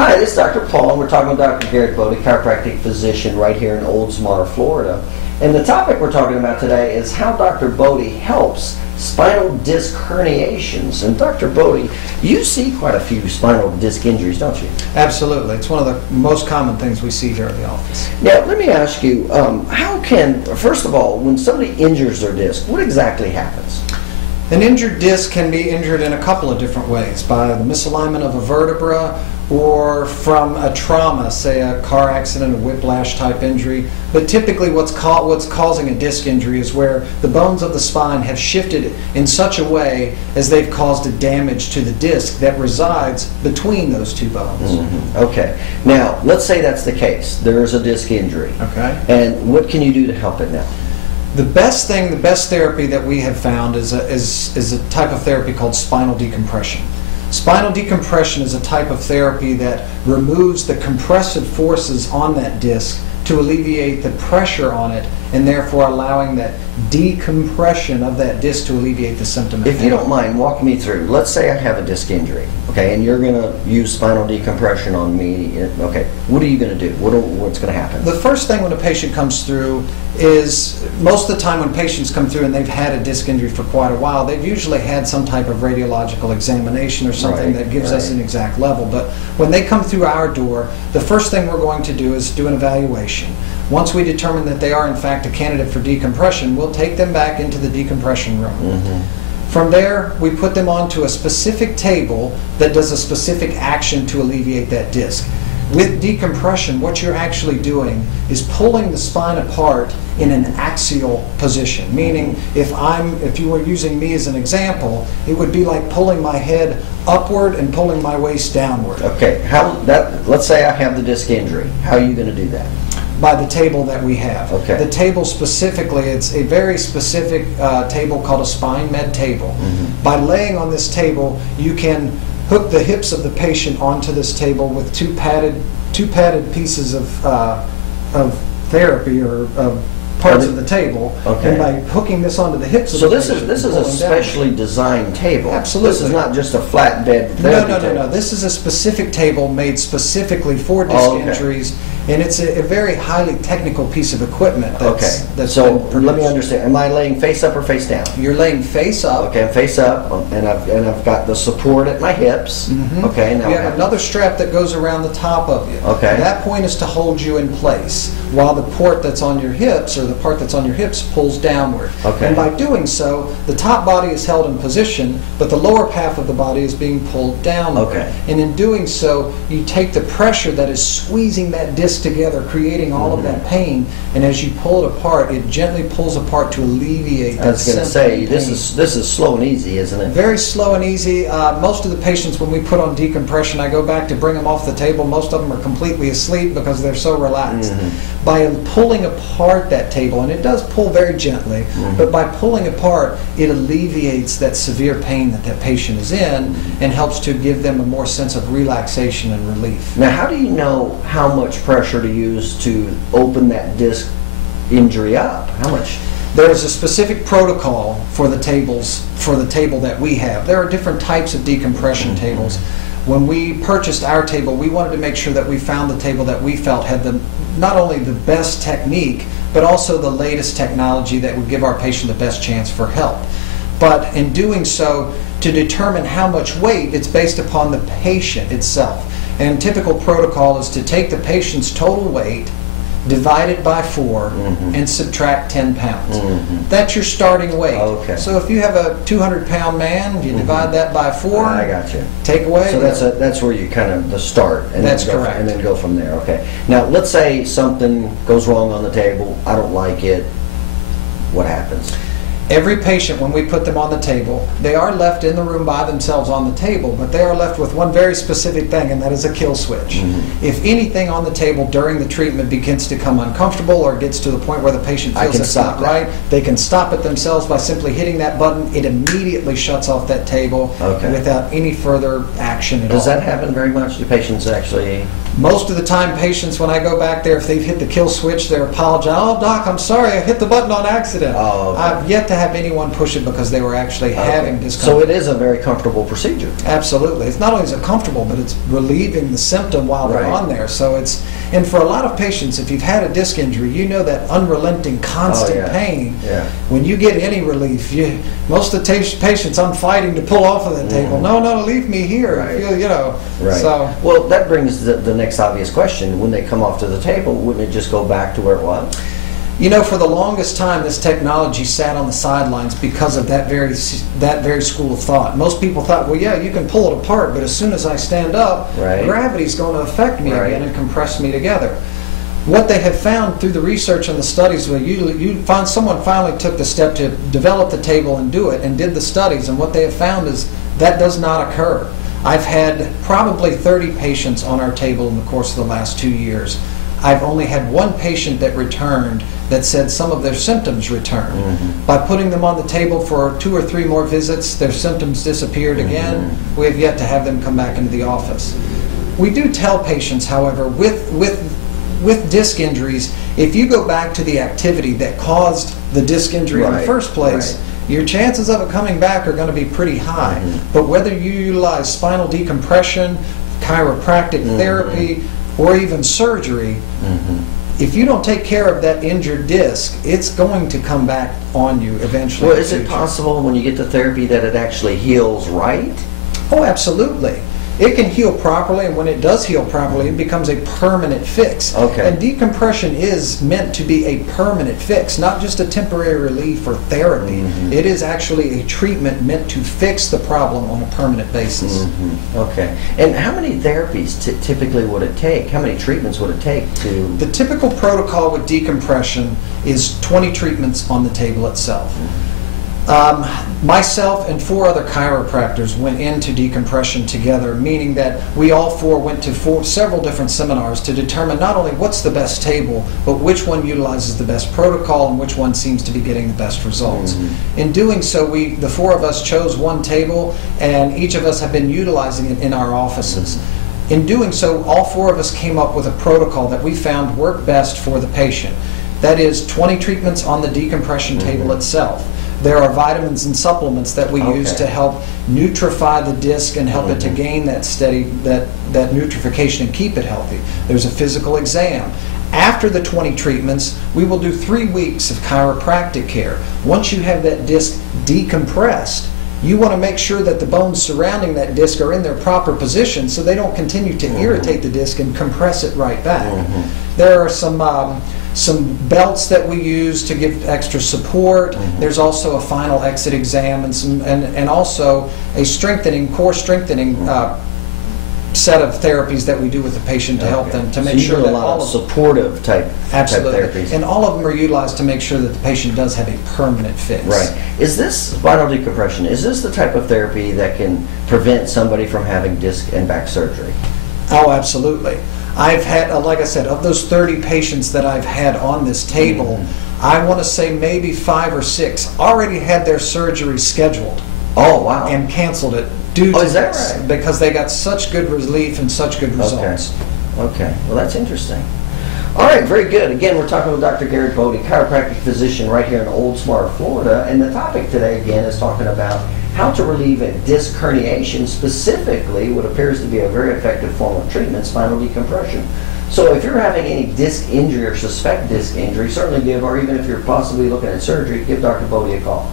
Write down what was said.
Hi, this is Dr. Paul, and we're talking with Dr. Garrett Bode, chiropractic physician right here in Oldsmar, Florida. And the topic we're talking about today is how Dr. Bode helps spinal disc herniations. And Dr. Bode, you see quite a few spinal disc injuries, don't you? Absolutely. It's one of the most common things we see here in the office. Now, let me ask you, first of all, when somebody injures their disc, what exactly happens? An injured disc can be injured in a couple of different ways, by the misalignment of a vertebra or from a trauma, say a car accident, a whiplash type injury. But typically what's causing a disc injury is where the bones of the spine have shifted in such a way as they've caused a damage to the disc that resides between those two bones. Mm-hmm. Okay. Now, let's say that's the case. There's a disc injury. Okay. And what can you do to help it now? The best therapy that we have found is a type of therapy called spinal decompression. Spinal decompression is a type of therapy that removes the compressive forces on that disc to alleviate the pressure on it, and therefore allowing that decompression of that disc to alleviate the symptom. If you don't mind, walk me through. Let's say I have a disc injury, okay, and you're going to use spinal decompression on me. Okay, what are you going to do? What's going to happen? The first thing when a patient comes through is, most of the time when patients come through and they've had a disc injury for quite a while, they've usually had some type of radiological examination or something that gives us an exact level. But when they come through our door, the first thing we're going to do is do an evaluation. Once we determine that they are in fact a candidate for decompression, we'll take them back into the decompression room. Mm-hmm. From there, we put them onto a specific table that does a specific action to alleviate that disc. With decompression, what you're actually doing is pulling the spine apart in an axial position, meaning if you were using me as an example, it would be like pulling my head upward and pulling my waist downward. Okay, let's say I have the disc injury. How are you going to do that? By the table that we have. Okay. The table specifically, it's a very specific table called a spine med table. Mm-hmm. By laying on this table, you can hook the hips of the patient onto this table with two padded pieces of therapy or parts of the table. Okay. And by hooking this onto the hips of the patient. So this is a specially designed table. Absolutely. This is not just a flat bed therapy table. No. This is a specific table made specifically for disc injuries. And it's a very highly technical piece of equipment. So let me understand. Am I laying face up or face down? You're laying face up. Okay, I'm face up, and I've got the support at my hips. Mm-hmm. Okay, now you have another strap that goes around the top of you. Okay. That point is to hold you in place, while the port that's on your hips, or the part that's on your hips, pulls downward. Okay. And by doing so, the top body is held in position, but the lower half of the body is being pulled downward. Okay. And in doing so, you take the pressure that is squeezing that disc together, creating all of that pain, and as you pull it apart, it gently pulls apart to alleviate that symptom. I was going to say, this is slow and easy, isn't it? Very slow and easy. Most of the patients, when we put on decompression, I go back to bring them off the table. Most of them are completely asleep because they're so relaxed. Mm-hmm. By pulling apart that table, and it does pull very gently, but by pulling apart, it alleviates that severe pain that patient is in and helps to give them a more sense of relaxation and relief. Now, how do you know how much pressure to use to open that disc injury up? How much? There is a specific protocol for the table that we have. There are different types of decompression tables. When we purchased our table, we wanted to make sure that we found the table that we felt had not only the best technique, but also the latest technology that would give our patient the best chance for help. But in doing so, to determine how much weight, it's based upon the patient itself. And typical protocol is to take the patient's total weight, divide it by 4, and subtract 10 pounds. That's your starting weight. Okay. So if you have a 200-pound man, you divide that by 4. I got you. Take away. So that's where you kind of the start. And that's correct. And then go from there. Okay. Now let's say something goes wrong on the table. I don't like it. What happens? Every patient, when we put them on the table, they are left in the room by themselves on the table, but they are left with one very specific thing, and that is a kill switch. If anything on the table during the treatment begins to become uncomfortable or gets to the point where the patient feels it's not right, they can stop it themselves by simply hitting that button. It immediately shuts off that table without any further action at all. Does that happen very much? Do patients actually... Most of the time, patients, when I go back there, if they've hit the kill switch, they apologize. Oh, doc, I'm sorry, I hit the button on accident. I've yet to have anyone push it because they were actually having discomfort. So it is a very comfortable procedure. Absolutely. It's not only is it comfortable, but it's relieving the symptom while they're on there. So it's, and for a lot of patients, if you've had a disc injury, you know that unrelenting, constant pain. When you get any relief, most of the patients, I'm fighting to pull off of that table. No, leave me here. I feel, you know. So, well, that brings the next obvious question. When they come off to the table, wouldn't it just go back to where it was? You know, for the longest time, this technology sat on the sidelines because of that very school of thought. Most people thought, well, yeah, you can pull it apart, but as soon as I stand up, gravity's going to affect me again and compress me together. What they have found through the research and the studies, where you find someone finally took the step to develop the table and do it, and did the studies, and what they have found is that does not occur. I've had probably 30 patients on our table in the course of the last 2 years. I've only had one patient that returned that said some of their symptoms returned. By putting them on the table for 2 or 3 more visits, their symptoms disappeared again. We have yet to have them come back into the office. We do tell patients, however, with disc injuries, if you go back to the activity that caused the disc injury in the first place, your chances of it coming back are going to be pretty high. But whether you utilize spinal decompression, chiropractic therapy, or even surgery, if you don't take care of that injured disc, it's going to come back on you eventually. Well, is it possible when you get to therapy that it actually heals right? Oh, absolutely. It can heal properly, and when it does heal properly, it becomes a permanent fix. And decompression is meant to be a permanent fix, not just a temporary relief or therapy. It is actually a treatment meant to fix the problem on a permanent basis. And how many therapies typically would it take? How many treatments would it take to... The typical protocol with decompression is 20 treatments on the table itself. Myself and 4 other chiropractors went into decompression together, meaning that we all 4 went to several different seminars to determine not only what's the best table, but which one utilizes the best protocol and which one seems to be getting the best results. In doing so, the 4 of us chose one table, and each of us have been utilizing it in our offices. In doing so, all 4 of us came up with a protocol that we found worked best for the patient. That is 20 treatments on the decompression table itself. There are vitamins and supplements that we use to help nutrify the disc and help it to gain that that nutrification and keep it healthy. There's a physical exam. After the 20 treatments, we will do 3 weeks of chiropractic care. Once you have that disc decompressed, you want to make sure that the bones surrounding that disc are in their proper position so they don't continue to irritate the disc and compress it right back. There are some belts that we use to give extra support. There's also a final exit exam and also a core strengthening set of therapies that we do with the patient to help them to make sure that all of supportive type therapies. And all of them are utilized to make sure that the patient does have a permanent fix. Is this spinal decompression, is this the type of therapy that can prevent somebody from having disc and back surgery? Oh, absolutely. I've had, like I said, of those 30 patients that I've had on this table, I want to say maybe 5 or 6 already had their surgery scheduled. Oh, wow. And canceled it due to is that this, right? because they got such good relief and such good results. Okay, well that's interesting. All right, very good. Again, we're talking with Dr. Garrett Bode, chiropractic physician right here in Oldsmar, Florida, and the topic today again is talking about how to relieve a disc herniation, specifically what appears to be a very effective form of treatment, spinal decompression. So if you're having any disc injury or suspect disc injury, certainly give, or even if you're possibly looking at surgery, give Dr. Bode a call.